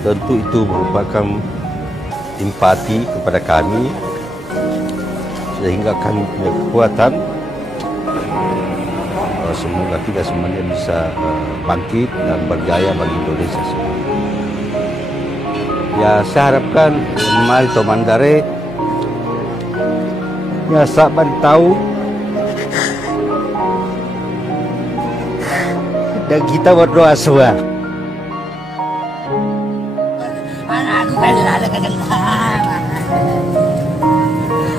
tentu itu merupakan empati kepada kami, sehingga kami punya kekuatan. Semoga kita semuanya bisa bangkit dan berjaya bagi Indonesia semua. Ya, saya harapkan mari Tomandare ya sabar tahu dan kita berdoa semua. Anakku kan ada kekenangan.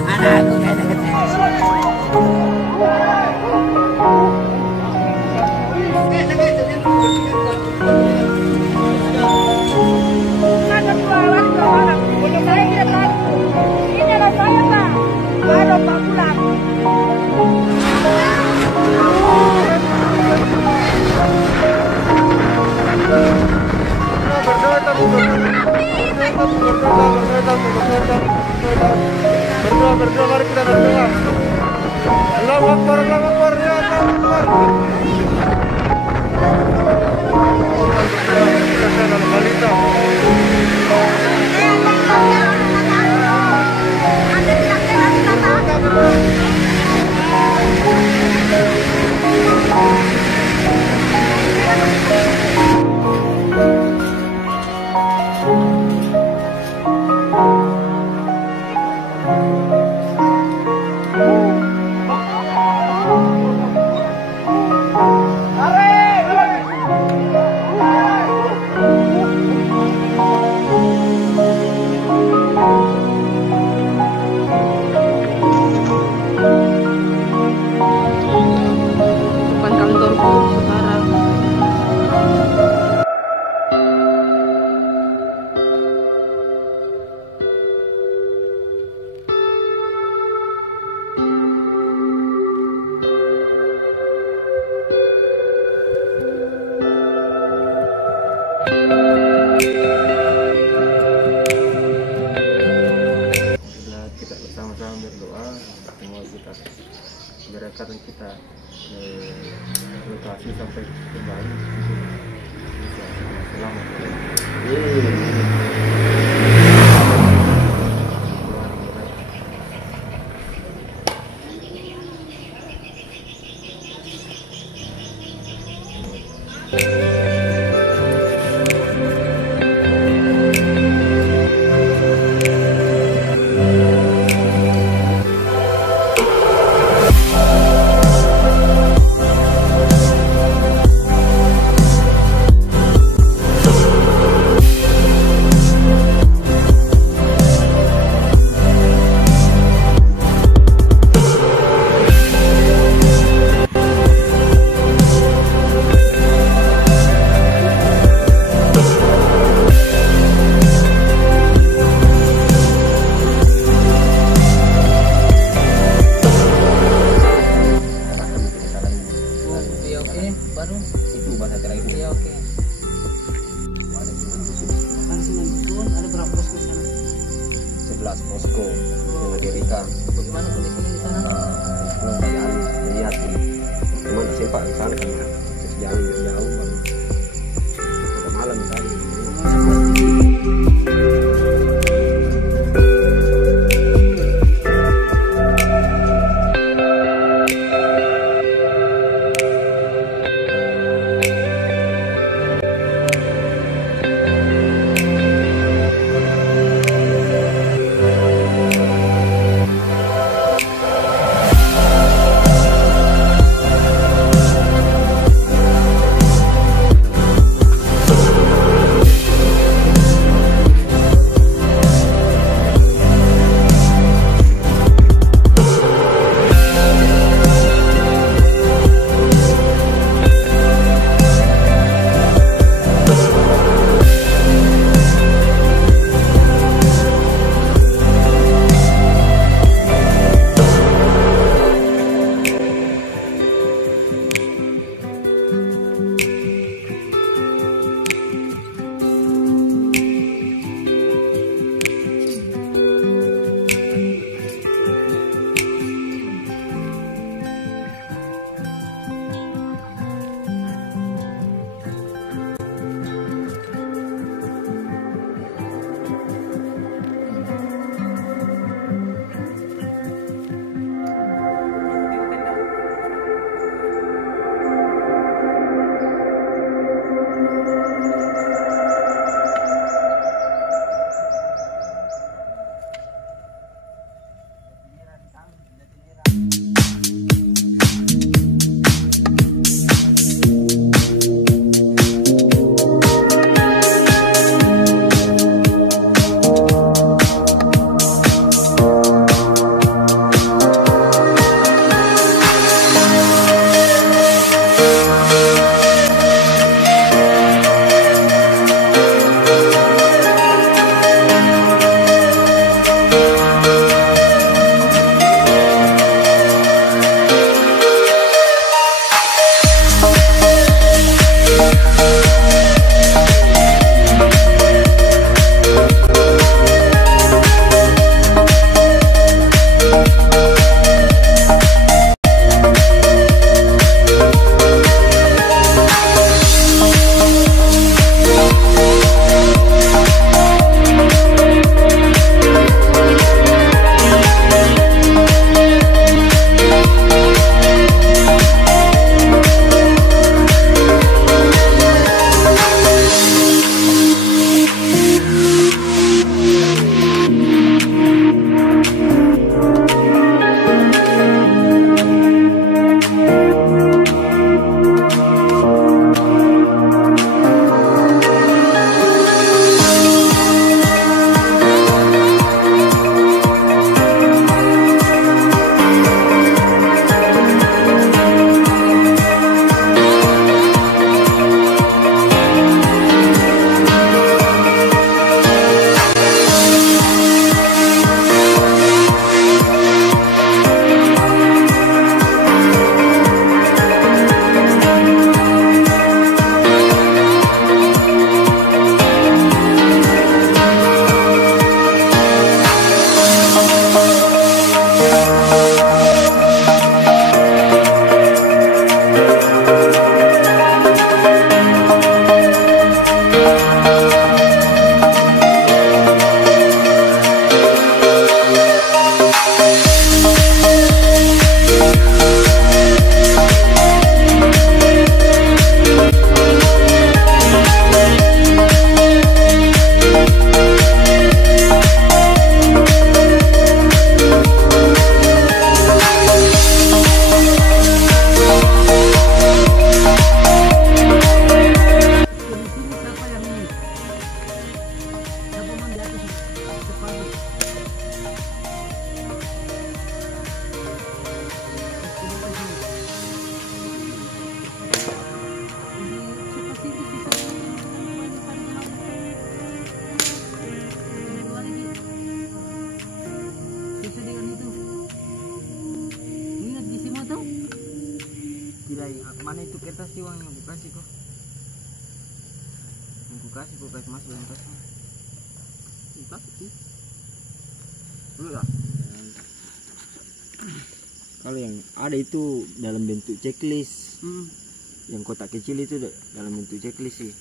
Anakku kan ada kekenangan. Berdoa, mari kita berdoa. Allahu Akbar, Allahu Akbar, ya Akbar. Karena kita lokasi sampai kembali bisa selamat. Posko didirikan. Bagaimana kondisinya di sana? Belum banyak lihat ini. Cuma sempat di sana kan jalan jauh baru udah malam di sana. Mana itu kertas sih uang yang kasih kok? Yang kasih mas belum kasih. Dulu lah. Kalau yang ada itu dalam bentuk checklist. Yang kotak kecil itu dalam bentuk checklist sih.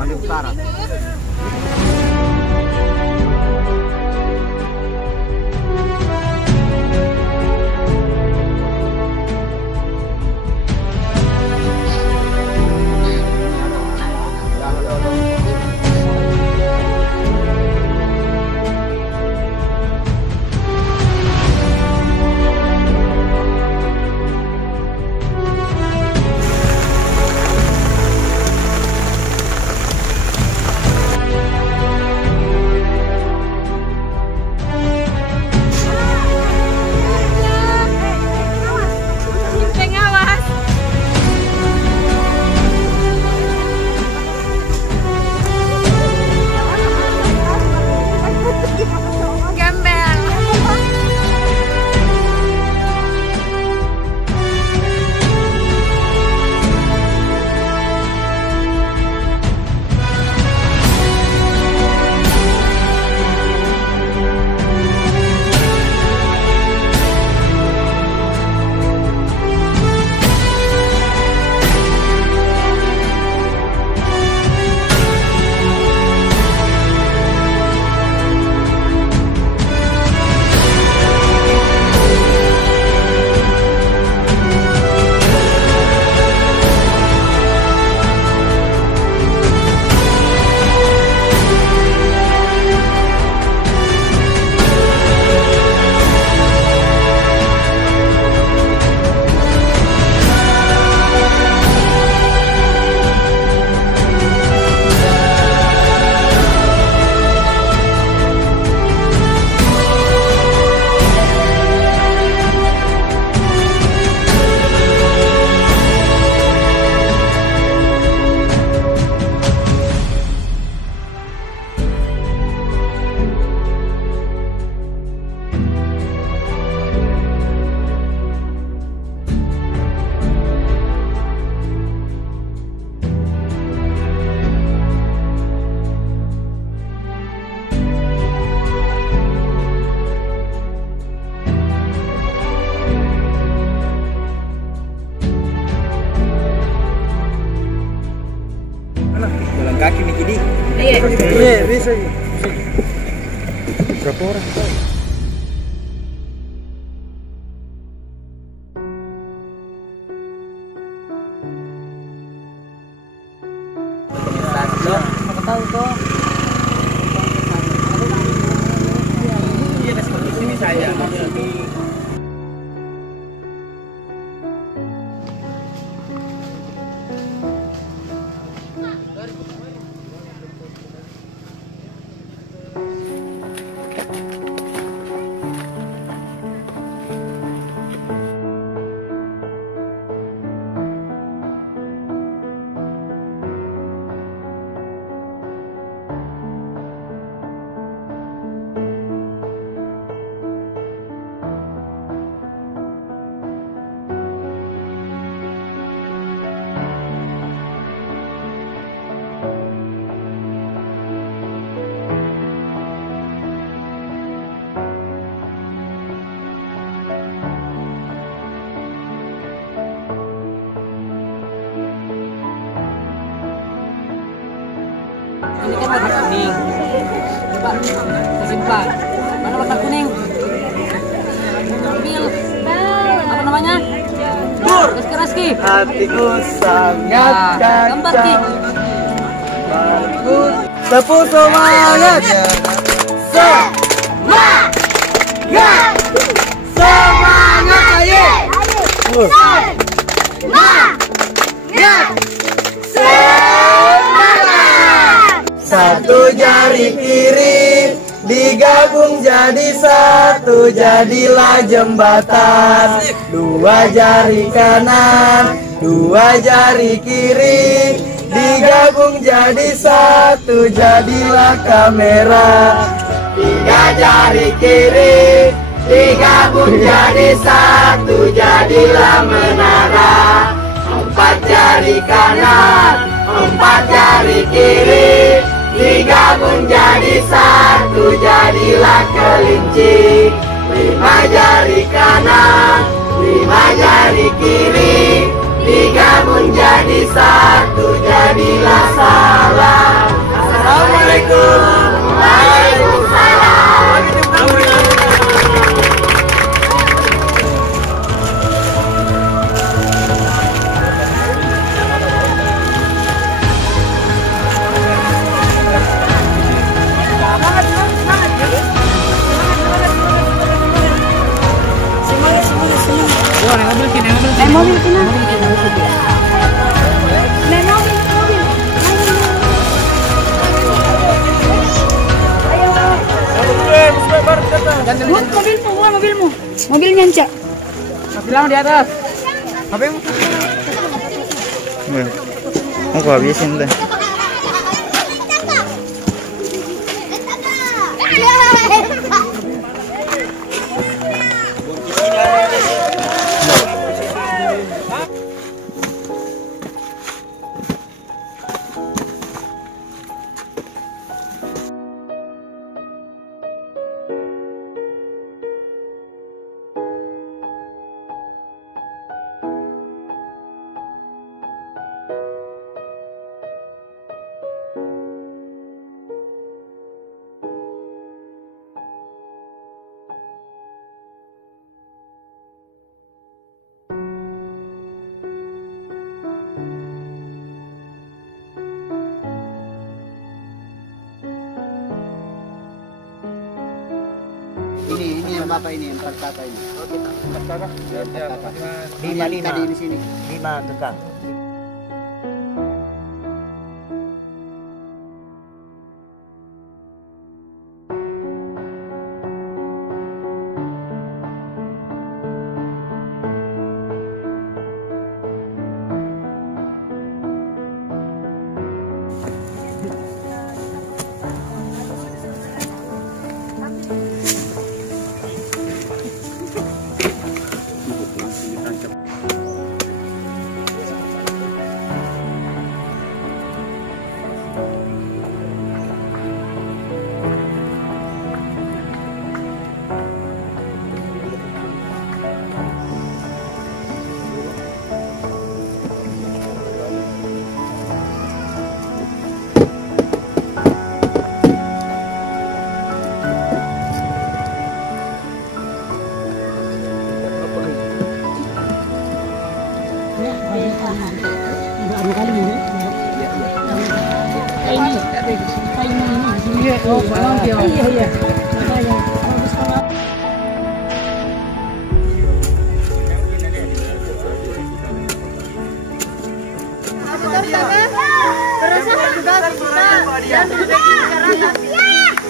Mali Utara. Jalan kaki nih jadi. Iya, bisa. Berapa orang? Tahu kok. Iya, seperti sini saya. Ini kan warna kuning. Coba kita simpan. Mana warna kuning? Ambil. Apa namanya? Reski. Hatiku sangat Gambar Ki. bagus. Tepuk semangat. Semangat. Semangat ayo. Satu jari kiri digabung jadi satu, jadilah jembatan. Dua jari kanan, dua jari kiri digabung jadi satu, jadilah kamera. Tiga jari kiri digabung jadi satu, jadilah menara. Empat jari kanan, empat jari kiri digabung jadi satu, jadilah kelinci. Lima jari kanan, lima jari kiri digabung jadi satu, jadilah salam. Assalamualaikum. Waalaikumsalam. Mobilnya Encak. Bilang di atas. Apa yang mau kau habisin deh. Ini yang Bapak ini, empat kakak ini. Empat kakak? Lima di sini. 5 tukang.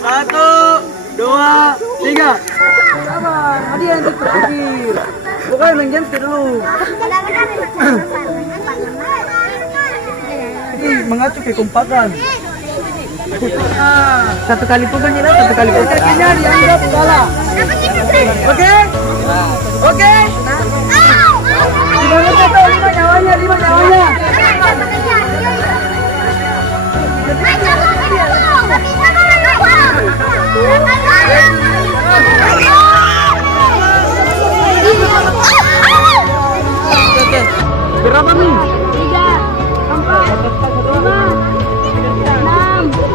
Satu, dua, tiga. Sabar, ada yang dipikir. Pokoknya main games dulu. Mengacu kekompakan. Satu kali pegang ya, satu kali pegang. Kakinya dianggap salah. Oke? Oke? Lima nyawanya, 5 nyawanya. Oke. Berapa nih? 3, 4, 5, 6,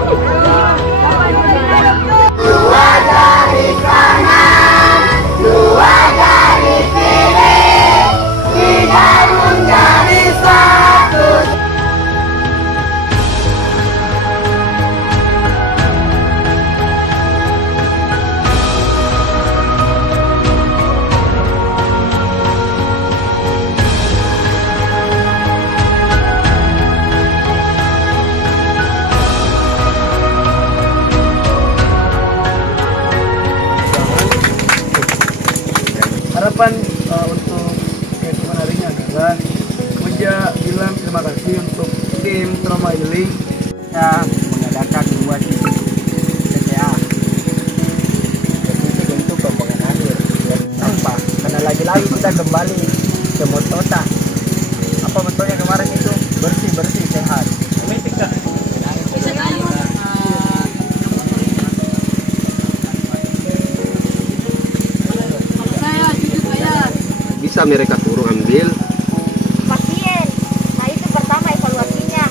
harapan untuk keesokan harinya adalah Muja bilang terima kasih untuk tim Trauma Healing Kita mengadakan 2 titik TTA. Titik untuk pembuangan akhir dan sampah. Karena lagi-lagi kita kembali ke motota. Apa motonya kemarin itu? Bersih-bersih sehat. Bisa mereka turun ambil pasien. Nah itu pertama evaluasinya.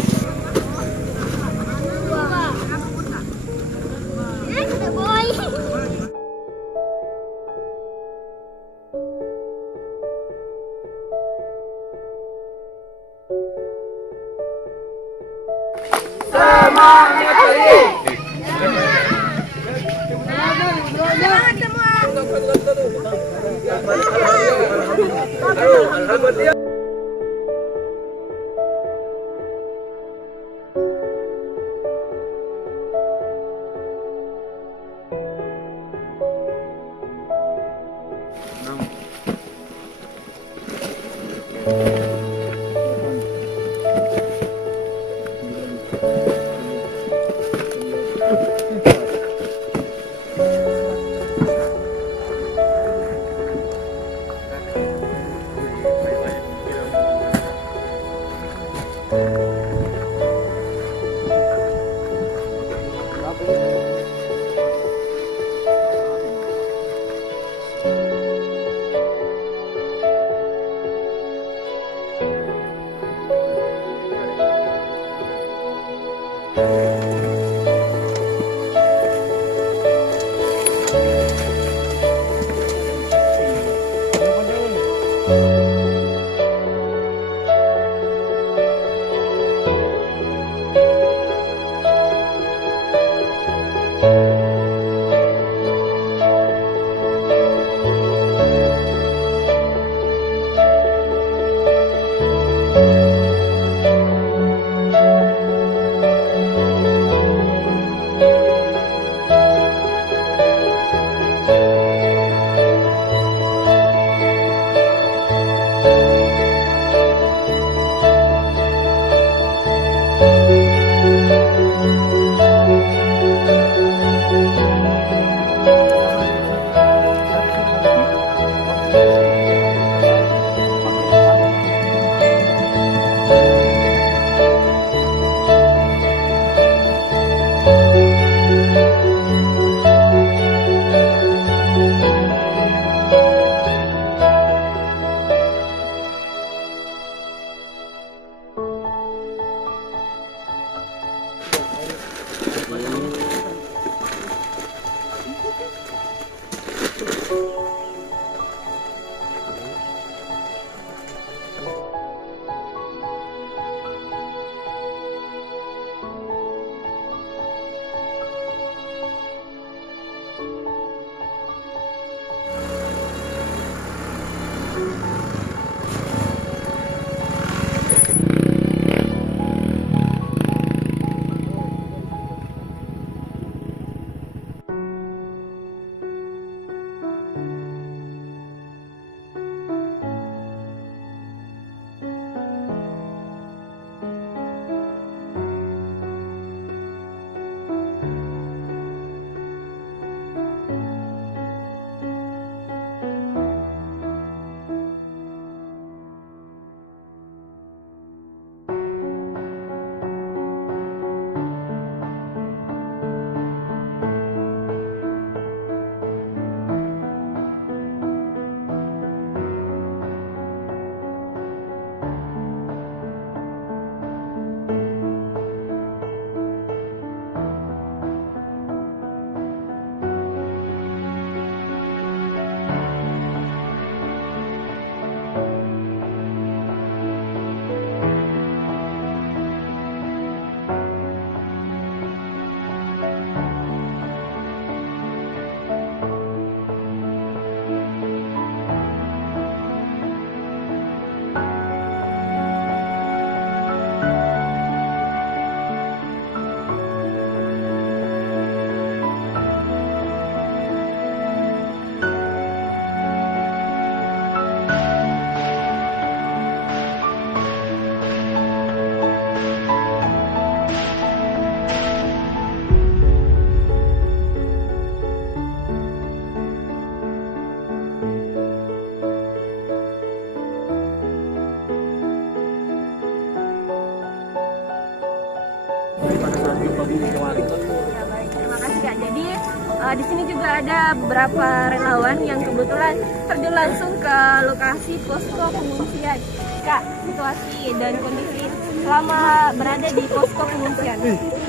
Di sini juga ada beberapa relawan yang kebetulan terjun langsung ke lokasi posko pengungsian. Kak, situasi dan kondisi selama berada di posko pengungsian.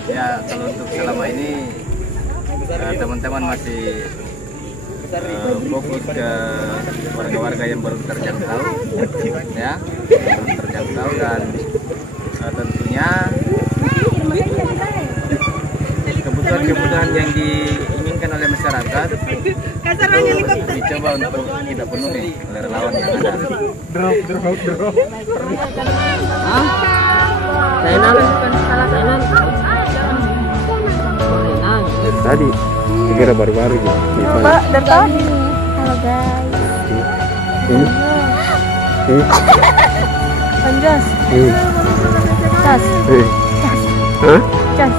Ya, kalau untuk selama ini teman-teman masih fokus ke warga-warga yang baru terjangkau, ya, belum terjangkau, dan tentunya kebutuhan-kebutuhan yang diinginkan oleh masyarakat dicoba untuk kita penuhi oleh relawan yang ada. Dari tadi, segera baru-baru gitu. Dari tadi. Halo guys. Anjas. Cas. Hah? Cas.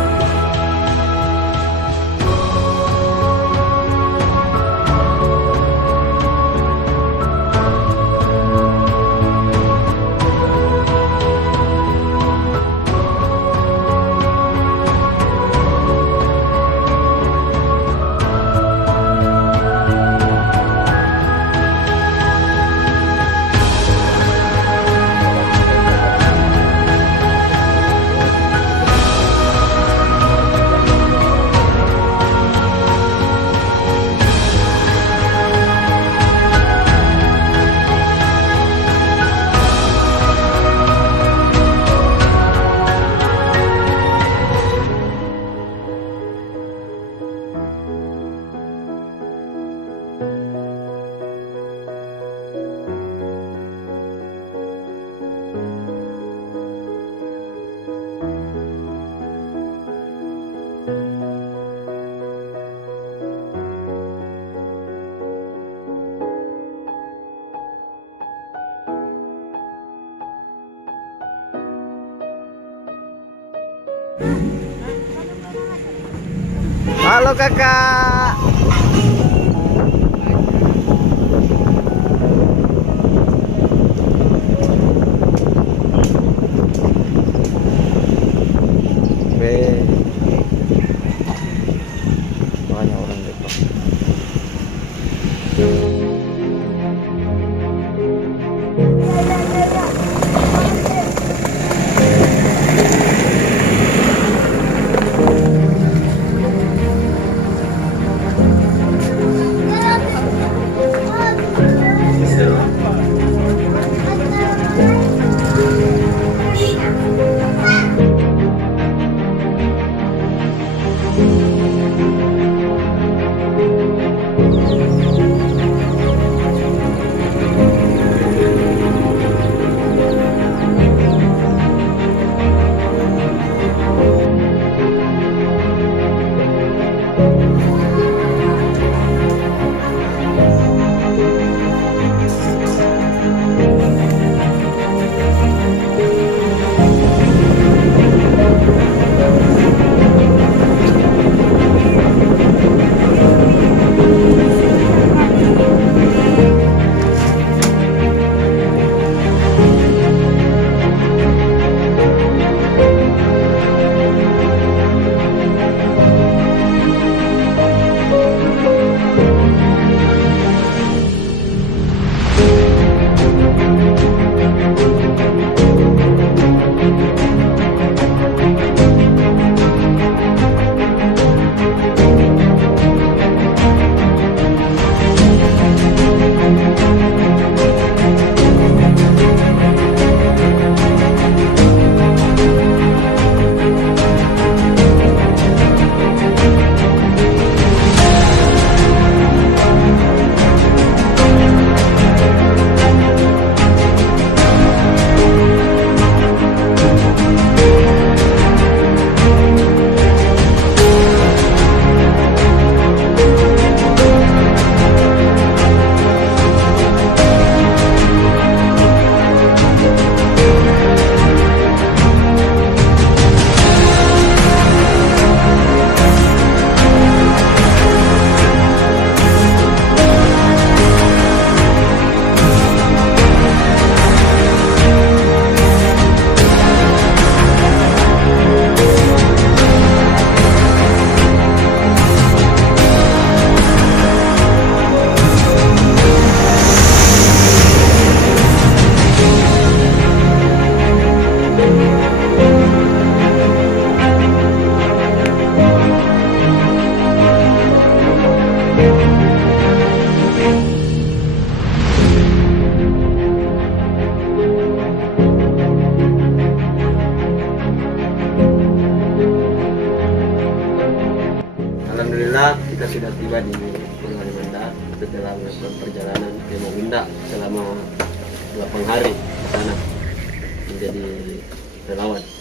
Halo kakak. Banyak orang Depok. sudah tiba di Pulau Manda setelah melakukan perjalanan ke Samarinda selama 8 hari ke sana menjadi relawan.